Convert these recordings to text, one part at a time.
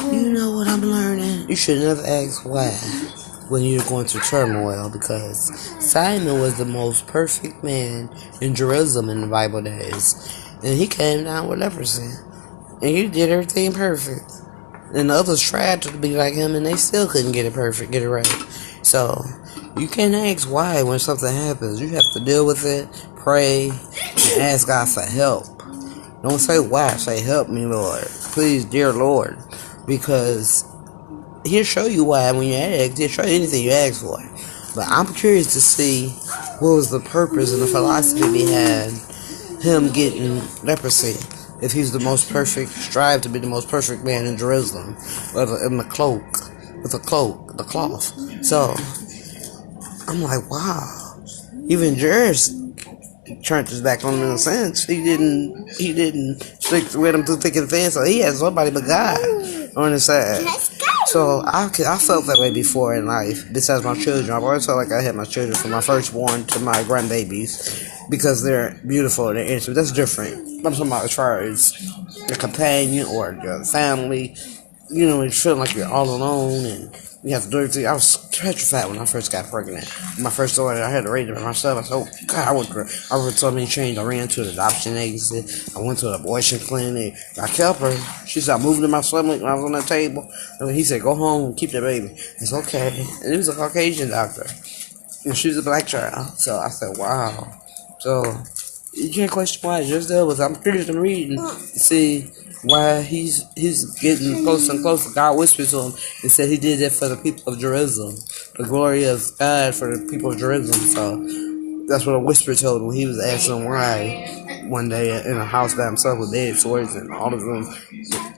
You know what I'm learning? You should never ask why when you're going through turmoil, because Simon was the most perfect man in Jerusalem in the Bible days. And he came down with leprosy. And he did everything perfect. And the others tried to be like him and they still couldn't get it perfect, get it right. So, you can't ask why when something happens. You have to deal with it, pray, and ask God for help. Don't say why, say help me, Lord. Please, dear Lord. Because He'll show you why when you ask. He'll show you anything you ask for. But I'm curious to see what was the purpose and the philosophy behind him getting leprosy. If he's the most perfect, strive to be the most perfect man in Jerusalem. In the cloak. With the cloak, the cloth. So, I'm like, wow. Even Jairus turned his back on him in a sense. He didn't stick with him through thick and thin, so he had somebody but God on his side. So I felt that way before in life. Besides my children, I've always felt like I had my children from my firstborn to my grandbabies because they're beautiful and they're innocent. That's different. I'm talking about as far as your companion or your family. You know, it's feeling like you're all alone and you have to do everything. I was petrified when I first got pregnant. My first daughter, I had to raise her myself. I said, oh, God, I went through so many changes. I ran to an adoption agency. I went to an abortion clinic. I kept her. She started moving in my stomach when I was on that table. And he said, go home and keep that baby. It's okay. And he was a Caucasian doctor. And she was a black child. So I said, wow. So you can't question why. Just there was, I'm curious to read and see why he's getting closer and closer. God whispered to him and said he did that for the people of Jerusalem. The glory of God for the people of Jerusalem. So that's what a whisper told him when he was asking why one day in a house by himself with bed sores and all of them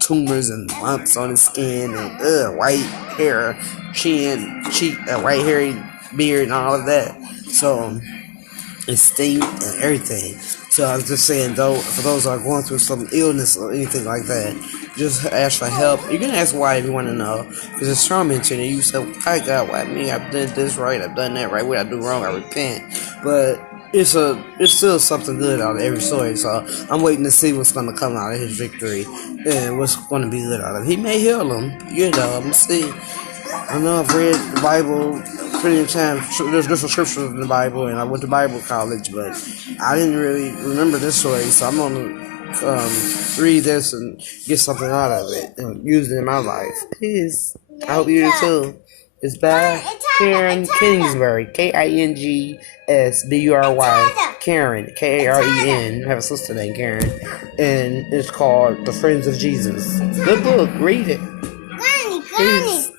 tumors and lumps on his skin and white hair, chin, cheek, white hairy beard and all of that. So and stink and everything. So I was just saying, though, for those who are going through some illness or anything like that, just ask for help. You can ask why if you want to know, because it's tormenting. And you say, "Why God? Why me? I've done this right. I've done that right. What I do wrong, I repent." But it's still something good out of every story. So I'm waiting to see what's going to come out of his victory and what's going to be good out of it. He may heal him, you know. I'm gonna see. I know I've read the Bible plenty of times. There's different scriptures in the Bible, and I went to Bible college, but I didn't really remember this story, so I'm going to read this and get something out of it and use it in my life. Peace. I hope you do too. It's by Karen Kingsbury, Kingsbury, Karen, Karen. I have a sister named Karen, and it's called The Friends of Jesus. Good book. Read it. Peace.